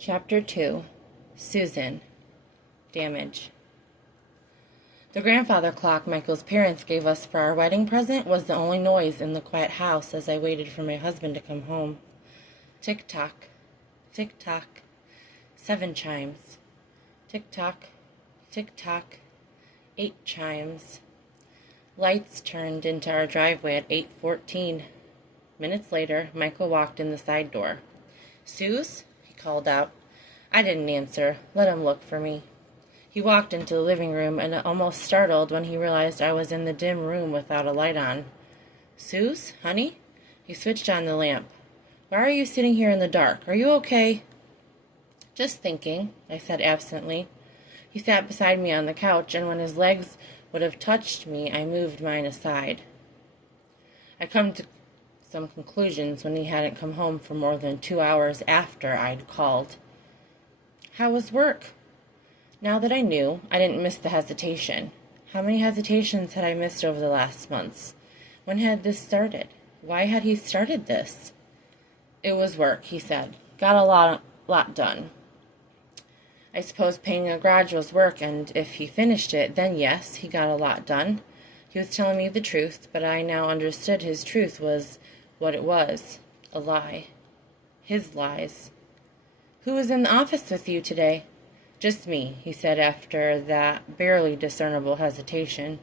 Chapter 2. Susan. Damage. The grandfather clock Michael's parents gave us for our wedding present was the only noise in the quiet house as I waited for my husband to come home. Tick-tock, tick-tock, 7 chimes. Tick-tock, tick-tock, 8 chimes. Lights turned into our driveway at 8:14. Minutes later, Michael walked in the side door. "Suze?" he called out. I didn't answer. Let him look for me. He walked into the living room and almost startled when he realized I was in the dim room without a light on. "Suze, honey?" He switched on the lamp. "Why are you sitting here in the dark? Are you okay?" "Just thinking," I said absently. He sat beside me on the couch, and when his legs would have touched me, I moved mine aside. I'd come to some conclusions when he hadn't come home for more than 2 hours after I'd called. How was work? Now that I knew, I didn't miss the hesitation. How many hesitations had I missed over the last months? When had this started? Why had he started this? "It was work," he said. "Got a lot done." I suppose painting a garage was work, and if he finished it, then yes, he got a lot done. He was telling me the truth, but I now understood his truth was what it was, a lie. His lies. "Who was in the office with you today?" "Just me," he said after that barely discernible hesitation.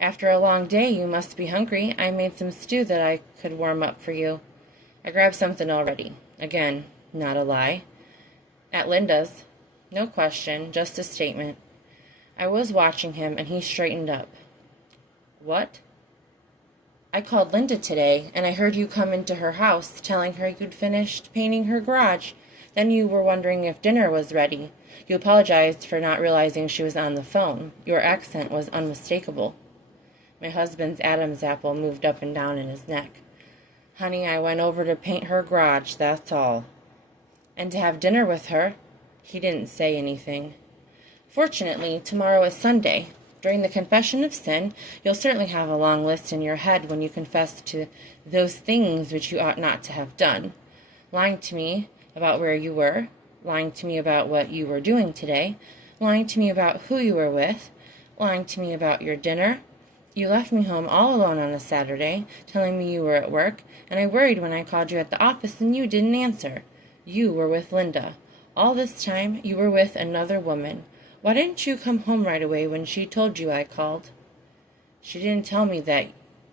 "After a long day, you must be hungry. I made some stew that I could warm up for you." I grabbed something already. Again, not a lie. "At Linda's." No question, just a statement. I was watching him, and he straightened up. "What?" "I called Linda today, and I heard you come into her house, telling her you'd finished painting her garage. Then you were wondering if dinner was ready. You apologized for not realizing she was on the phone. Your accent was unmistakable." My husband's Adam's apple moved up and down in his neck. "Honey, I went over to paint her garage, that's all." "And to have dinner with her?" He didn't say anything. "Fortunately, tomorrow is Sunday. During the confession of sin, you'll certainly have a long list in your head when you confess to those things which you ought not to have done. Lying to me about where you were, lying to me about what you were doing today, lying to me about who you were with, lying to me about your dinner. You left me home all alone on a Saturday, telling me you were at work, and I worried when I called you at the office and you didn't answer. You were with Linda. All this time, you were with another woman. Why didn't you come home right away when she told you I called?" "She didn't tell me that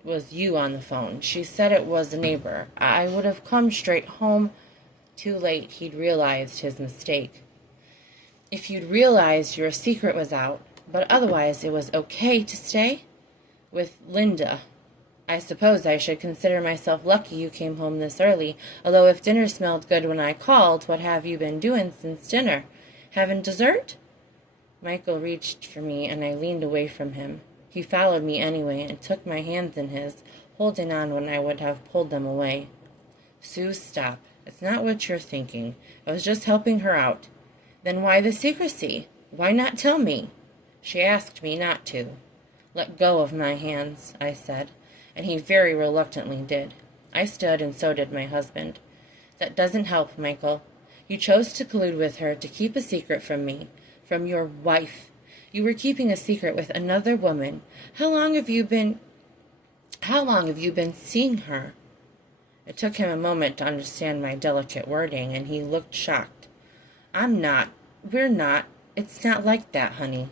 was you on the phone. She said it was a neighbor. I would have come straight home." Too late, he'd realized his mistake. "If you'd realized your secret was out, but otherwise it was okay to stay?" "With Linda. I suppose I should consider myself lucky you came home this early, although if dinner smelled good when I called, what have you been doing since dinner? Having dessert?" Michael reached for me, and I leaned away from him. He followed me anyway and took my hands in his, holding on when I would have pulled them away. "Sue, stop. It's not what you're thinking. I was just helping her out." "Then why the secrecy? Why not tell me?" "She asked me not to." "Let go of my hands," I said, and he very reluctantly did. I stood, and so did my husband. "That doesn't help, Michael. You chose to collude with her to keep a secret from me, from your wife. You were keeping a secret with another woman. How long have you been seeing her?" It took him a moment to understand my delicate wording, and he looked shocked. We're not. It's not like that, honey.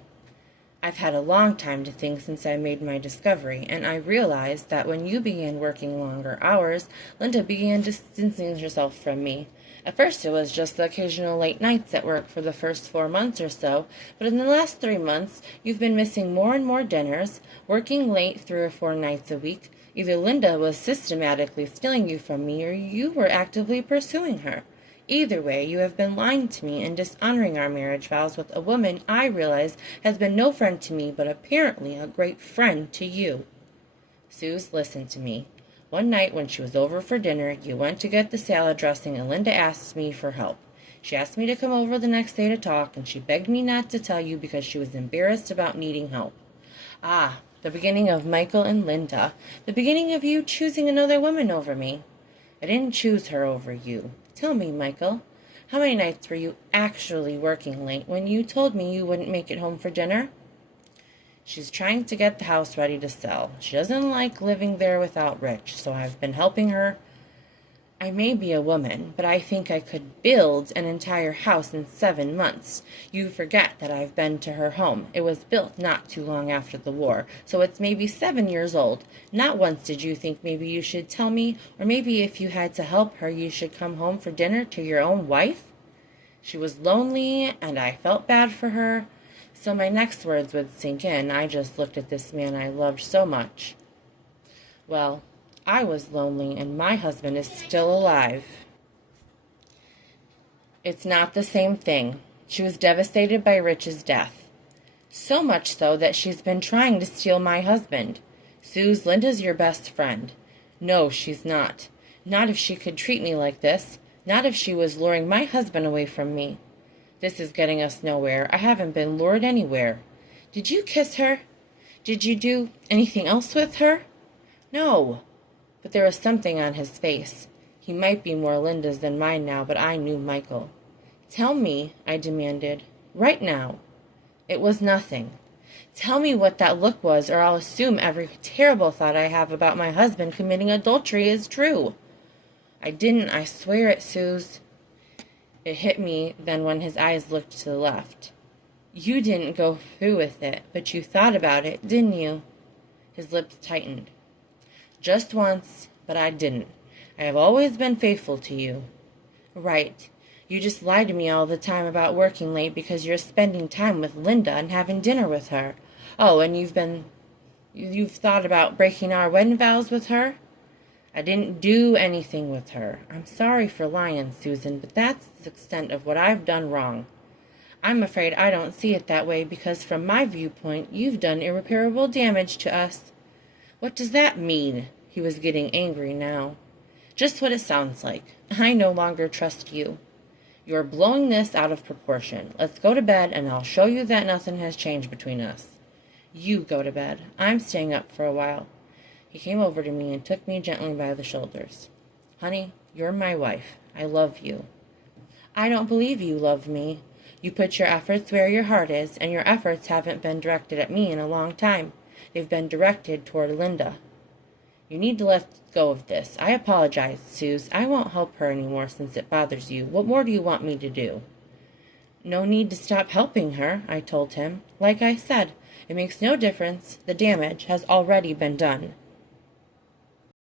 I've had a long time to think since I made my discovery, and I realized that when you began working longer hours, Linda began distancing herself from me. At first it was just the occasional late nights at work for the first 4 months or so, but in the last 3 months you've been missing more and more dinners, working late 3 or 4 nights a week. Either Linda was systematically stealing you from me, or you were actively pursuing her. Either way, you have been lying to me and dishonoring our marriage vows with a woman I realize has been no friend to me, but apparently a great friend to you. Suze, listen to me. One night when she was over for dinner, you went to get the salad dressing, and Linda asked me for help. She asked me to come over the next day to talk, and she begged me not to tell you because she was embarrassed about needing help. Ah, the beginning of Michael and Linda. The beginning of you choosing another woman over me. I didn't choose her over you. Tell me, Michael, How many nights were you actually working late when you told me you wouldn't make it home for dinner? She's trying to get the house ready to sell. She doesn't like living there without Rich, so I've been helping her. I may be a woman, but I think I could build an entire house in 7 months. You forget that I've been to her home. It was built not too long after the war, so it's maybe 7 years old. Not once did you think maybe you should tell me, or maybe if you had to help her, you should come home for dinner to your own wife? She was lonely, and I felt bad for her, so my next words would sink in. I just looked at this man I loved so much. Well, I was lonely, and my husband is still alive. It's not the same thing. She was devastated by Rich's death. So much so that she's been trying to steal my husband. Suze, Linda's your best friend. No, she's not. Not if she could treat me like this. Not if she was luring my husband away from me. This is getting us nowhere. I haven't been lured anywhere. Did you kiss her? Did you do anything else with her? No. But there was something on his face. He might be more Linda's than mine now, but I knew Michael. Tell me, I demanded. Right now. It was nothing. Tell me what that look was, or I'll assume every terrible thought I have about my husband committing adultery is true. I didn't, I swear it, Suze. It hit me then when his eyes looked to the left. You didn't go through with it, but you thought about it, didn't you? His lips tightened. Just once, but I didn't. I have always been faithful to you. Right. You just lie to me all the time about working late because you're spending time with Linda and having dinner with her. Oh, and you've thought about breaking our wedding vows with her? I didn't do anything with her. I'm sorry for lying, Susan, but that's the extent of what I've done wrong. I'm afraid I don't see it that way because from my viewpoint, you've done irreparable damage to us. What does that mean? He was getting angry now. Just what it sounds like. I no longer trust you. You're blowing this out of proportion. Let's go to bed, and I'll show you that nothing has changed between us. You go to bed. I'm staying up for a while. He came over to me and took me gently by the shoulders. Honey, you're my wife. I love you. I don't believe you love me. You put your efforts where your heart is, and your efforts haven't been directed at me in a long time. They've been directed toward Linda. You need to let go of this. I apologize, Suze. I won't help her anymore since it bothers you. What more do you want me to do? No need to stop helping her, I told him. Like I said, it makes no difference. The damage has already been done.